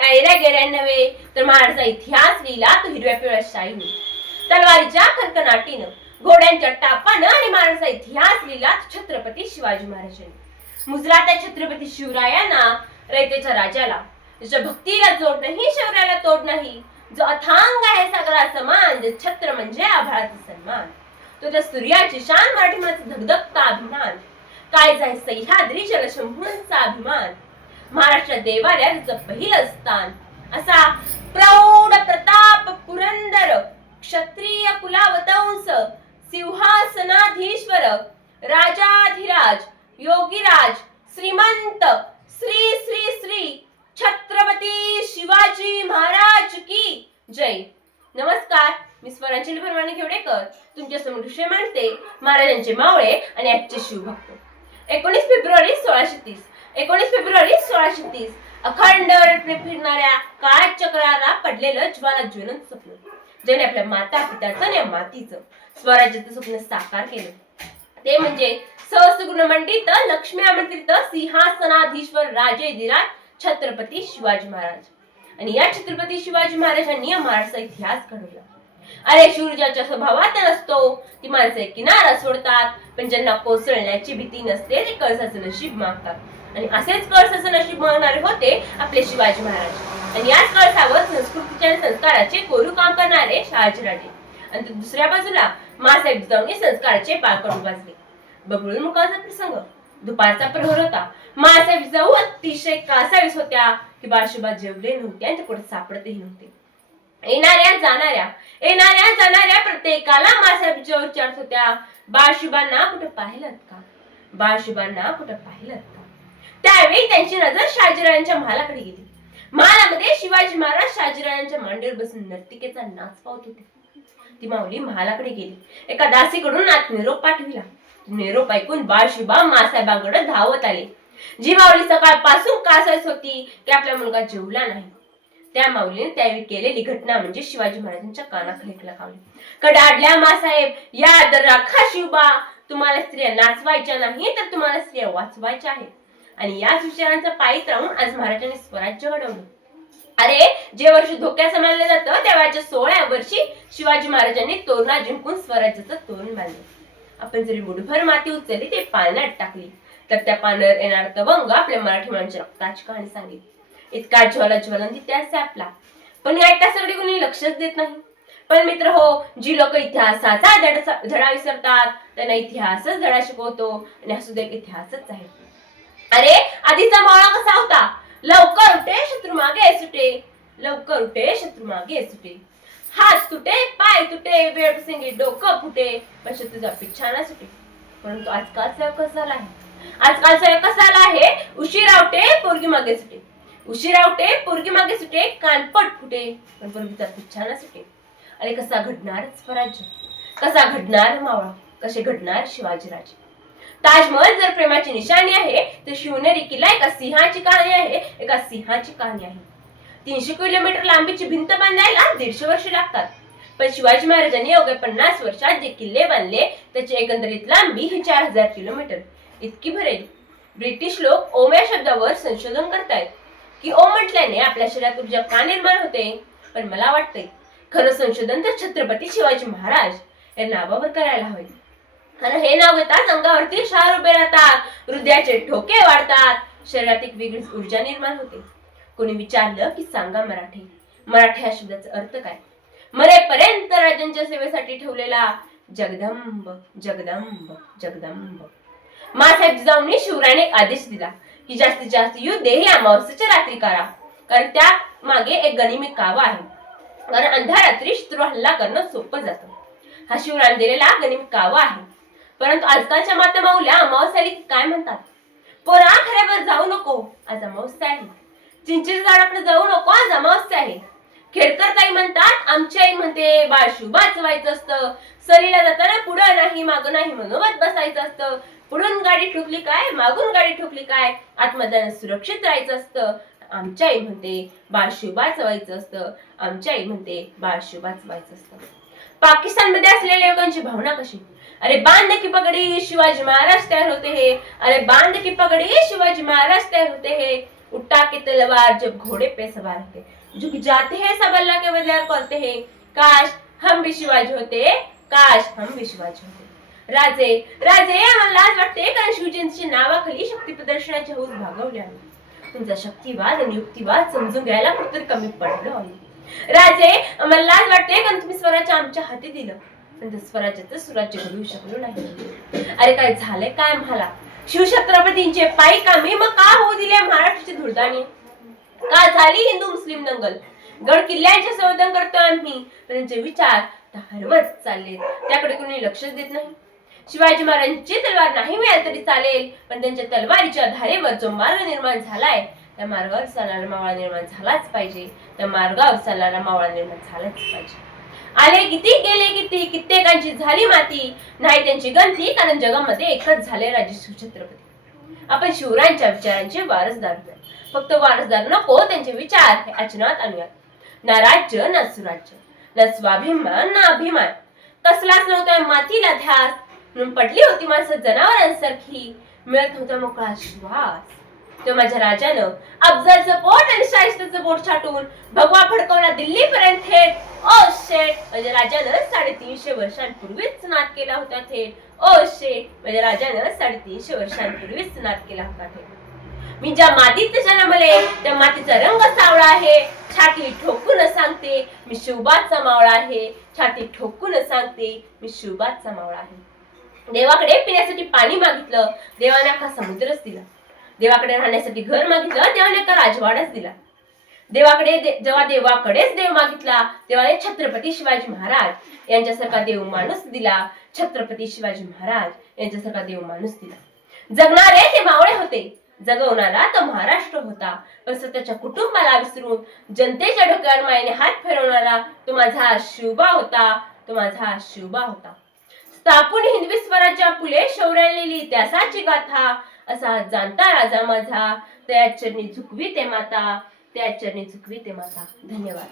ऐऱ्या गेऱ्या नव्हे तर महाराजांचा इतिहास लिहिला तो हिरव्या पिवळ्या शाईने, तलवारीच्या खणखणाटीनं, घोड्यांच्या टापानं आणि महाराजांचा इतिहास लिहिला छत्रपती शिवाजी महाराजांनी. मुजला त्या छत्रपती शिवरायांना, रयतेच्या राजाला, ज्याच्या भक्तीला जोड नाही, शौर्याला तोड नाही, जो अथांग आहे सागरा समान, जे छत्र म्हणजे आभाळाचा सन्मान, तो त्या सूर्याची शान, मराठी माणसाचा धगधगता अभिमान, काय जाय सह्याद्री जलशंभूंचा अभिमान, महाराष्ट्र देवालयात त्याचं पहिलं स्थान, असा प्रौढ प्रताप पुरंदर, क्षत्रिय कुलावतंस, सिंहासनाधीश्वर, राजाधिराज, योगीराज, श्रीमंत, श्री श्री श्री छत्रपती शिवाजी महाराज की जय. नमस्कार, मी स्वरांजली भरवानी घेवडेकर तुमच्या समोर विषय मांडते महाराजांचे मावळे आणि आजचे शिवभक्त. 19 फेब्रुवारी 1630. 19 फेब्रुवारी 1630 अखंड फिरणाऱ्या काळाच्या चक्राला पडलेलं ज्वाला ज्वलंत स्वप्न, ज्याने आपल्या माता पिताचं आणि मातीचं स्वराज्याचं स्वप्न साकार केलं, ते म्हणजे सहस्रगुणमंडित लक्ष्मी आमंत्रित सिंहासनाधीश्वर राजेधिराज छत्रपती शिवाजी महाराज. आणि या छत्रपती शिवाजी महाराजांनी महाराष्ट्राचा इतिहास घडवला. अरे शूरजाच्या स्वभावात नसतो, ती माणसे किनारा सोडतात, पण ज्यांना कोसळण्याची भीती नसते ते कळसाचं नशीब मागतात. आणि असेच कळसाचं नशीब मागणारे होते आपले शिवाजी महाराज. आणि याच कळसावर संस्कृतीच्या आणि संस्काराचे कोरू काम करणारे शहाजीराजे. आणि दुसऱ्या बाजूला मासाहेब जिजाऊंनी संस्काराचे पाळकडू वाजले. बबळून मुखाचा प्रसंग. दुपारचा प्रहर होता. मासाहेब जिजाऊ अतिशय कासावीस होत्या की बाळशुबा जेवले नव्हते आणि ते कुठे सापडतही नव्हते. येणाऱ्या जाणाऱ्या प्रत्येकाला मासाहेब जिजाऊ विचारत होत्या, बाळशुबांना कुठे पाहिलं का, बाळशुबांना कुठे पाहिलं का. त्यावेळी त्यांची नजर शहाजीराजांच्या महालाकडे गेली. महालामध्ये शिवाजी महाराज शहाजीराजांच्या मांडीवर बसून नर्तिकेचा नाच पाहत होते. ती माऊली महालाकडे गेली. एका दासीकडून आत निरोप पाठविला. निरोप ऐकून बाळशुबा मासाहेबांकडे धावत आले. जी माऊली सकाळपासून कासावीस होती की आपला मुलगा जेवला नाही, त्या माऊलीने त्यावेळी केलेली घटना म्हणजे शिवाजी महाराजांच्या कानाखाली लावली. कडाडल्या मासाहेब, याद राखा शिवबा, तुम्हाला स्त्रिया नाचवायच्या नाही तर तुम्हाला स्त्रिया वाचवायच्या आहेत. आणि याच विचारांचा पायीत राहून आज महाराजांनी स्वराज्य घडवलं. अरे जे वर्ष धोक्या समजलं जातं त्यावेळेच्या 16व्या वर्षी शिवाजी महाराजांनी तोरणा जिंकून स्वराज्याचं तोरण बांधलं. आपण जरी मुठभर माती उचलली ते पाण्यात टाकली तर त्या पाण्यावर येणार तवंग आपल्या मराठी माणसाच्या रक्ताची कहाणी सांगेल. इतका ज्वलंत इतिहास आहे आपला, पण या इतिहासाकडे कोणी लक्षच देत नाही. पण मित्र हो, जी लोक इतिहासाचा धडा विसरतात त्यांना इतिहासच धडा शिकवतो आणि हा सुद्धा एक इतिहासच आहे. अरे आधीचा मावळा कसा होता, लवकर उठे शत्रू मागे सुटे, लवकर उठे शत्रू मागे सुटे, हात तुटे पाय तुटे, वेळ प्रसंगी डोकं फुटे, पण शत्रूचा पिच्छा ना सुटे. परंतु आजकालचा कसा झाला आहे, आजकालचा कसा झाला आहे, उशिरा उठे पोरगी मागे सुटे, उशिरा उठे पोरगी मागे सुटे, कानपट फुटे, पण पोरगीचा पिच्छा ना सुटे. आणि कसा घडणार स्वराज्य, कसा घडणार मावळा, कसे घडणार शिवाजीराजे. ताजमहल जर प्रेमाची निशाणी आहे तर शिवनेरी किल्ला एका सिंहाची कहाणी आहे, एका सिंहाची कहाणी आहे. 300 किलोमीटर लांबीची भिंत बांधायला 150 वर्ष लागतात, पण शिवाजी महाराजांनी अवघ्या 50 वर्षात जे किल्ले बांधले त्याची एकंदरीत लांबी ही 4000 किलोमीटर इतकी भरेल. ब्रिटिश लोक ओम या शब्दावर संशोधन करतायत की ओम म्हटल्याने आपल्या शरीरात ऊर्जा का निर्माण होते, पण मला वाटतंय खरं संशोधन तर छत्रपती शिवाजी महाराज या नावावर करायला हवे. कारण हे नाव घेताच अंगावरती क्षार उभे राहतात, हृदयाचे ठोके वाढतात, शरीरात एक वेगळीच ऊर्जा निर्माण होते. कोणी विचारलं की सांगा मराठी, मराठी या शब्दाचा अर्थ काय. मरेपर्यंत राजांच्या सेवेसाठी ठेवलेला जगदंब जगदंब जगदंब. मासाहेब जिजाऊंनी शिवरायाने एक आदेश दिला की जास्तीत जास्त युद्ध हे अमावस्येच्या रात्री करा, कारण त्या मागे एक गनिमी कावा आहे. कारण अंधार रात्री शत्रू हल्ला करणं सोपं जातं. हा शिवरायाने दिलेला गनिमी कावा आहे. परंतु आजकालच्या माता माऊल्या अमावस्याला काय म्हणतात, पोरा खऱ्यावर जाऊ नको, आज अमावस्या आहे. चिंचेच्या झाडाकडे जाऊ नको, आज अमावस्या आहे. खेडकर ताई म्हणतात, आमची आई म्हणते बाळशुबा वाचवायचं असतं, सरीला जाताना पुढं नाही मागं नाही मनोबत बसायचं असतं, पुढून गाडी ठोकली काय मागून गाडी ठोकली काय, आत्मदान सुरक्षित राहायचं असतं. आमची आई म्हणते बाळशुबा वाचवायचं असतं, आमची आई म्हणते बाळशुबा वाचवायचं असतं. पाकिस्तानमध्ये असलेल्या लोकांची भावना कशी, अरे बांध की पगडी शिवाजी महाराज तयार होते हे, अरे बांध की पगडी शिवाजी महाराज तयार होते हे. उठा के तलवार जब घोड़े पे सवार होते, झुक जाते हैं सब अल्लाह के बदले और कहते हैं काश हम भी शिवाजी होते, काश हम भी शिवाजी होते. राजे राजे आम्हाला लाज वाटते कारण शिवजींच्या नावाखाली शक्ती प्रदर्शनाचे हौस भागवले आम्ही. तुमचा शक्तिवाद आणि युक्तिवाद समजून घ्यायला कुठतरी कमी पडलो आम्ही. राजे आम्हाला लाज वाटते कारण तुम्ही स्वराज्य आमच्या हाती दिलं, पण स्वराज्याचं सुराज्य घडवू शकलो नाही. अरे काय झालंय काय आम्हाला? शिवछत्रपतींचे पायी कामी मग का होऊ दिले महाराष्ट्राची धुळदाणी? का झाली हिंदू मुस्लिम दंगल? गड किल्ल्यांचे संवर्धन करतो आम्ही, पण त्यांचे विचार हरवत चालले, त्याकडे कोणी लक्षच देत नाही. शिवाजी महाराजांची तलवार नाही मिळाली तरी चालेल, पण त्यांच्या तलवारीच्या धारेवर जो मार्ग निर्माण झालाय त्या मार्गावर चालणारा मावळा निर्माण झालाच पाहिजे, त्या मार्गावर चालणारा मावळा निर्माण झालाच पाहिजे. आले किती गेले किती, कित्येकांची झाली माती, नाही त्यांची गंती, कारण जगामध्ये एकच झाले राजे शिवछत्रपती. आपण शिवरायांच्या विचारांचे वारसदार आहोत. फक्त वारसदार नको, त्यांचे विचार हे आचरणात आणूयात. ना राज्य ना सुराज्य, ना स्वाभिमान ना अभिमान, कसलाच नव्हता मातीला ध्यास, म्हणून पडली होती माणसं जनावरांसारखी, मिळत नव्हता मोकळा श्वास. तो माझ्या राजानं अफजलचं पोट आणि शाहिस्ताचं बोट छाटून भगवा फडकवला दिल्लीपर्यंत थेट. ओ शेट, माझ्या राजानं 350 वर्षांपूर्वीच नाद केला होता थेट. ओ शेट, माझ्या राजानं 350 वर्षांपूर्वीच नाद केला होता थेट. मी ज्या मातीत जन्मले त्या मातीचा रंग सावळा आहे, छाती ठोकून सांगते मी शिवबाचा मावळा आहे, छाती ठोकून सांगते मी शिवबाचा मावळा आहे. देवाकडे पिण्यासाठी पाणी मागितलं, देवाने अख्खा समुद्रच दिला. देवाकडे राहण्यासाठी घर मागितलं, देवाने अख्खा राजवाडाच दिला. जेव्हा देवाकडेच देव मागितला, देवाने छत्रपती शिवाजी महाराज यांच्यासारखा देव माणूस दिला. छत्रपती शिवाजी महाराज यांच्यासारखा देव माणूस दिला. जगणारे ते मावळे होते, जगवणारा तो महाराष्ट्र होता. पण स्वतःच्या कुटुंबाला विसरून जनतेच्या डोक्यावर मायेने हात फिरवणारा तो माझा शिवबा होता, तो माझा शिवबा होता. स्थापून हिंदवी स्वराज्य फुले शौर्यालेली इतिहासाची गाथा, असा जाणता राजा माझा, त्या चरणी झुकवी ते माता, त्या चरणी झुकवी ते माता. धन्यवाद.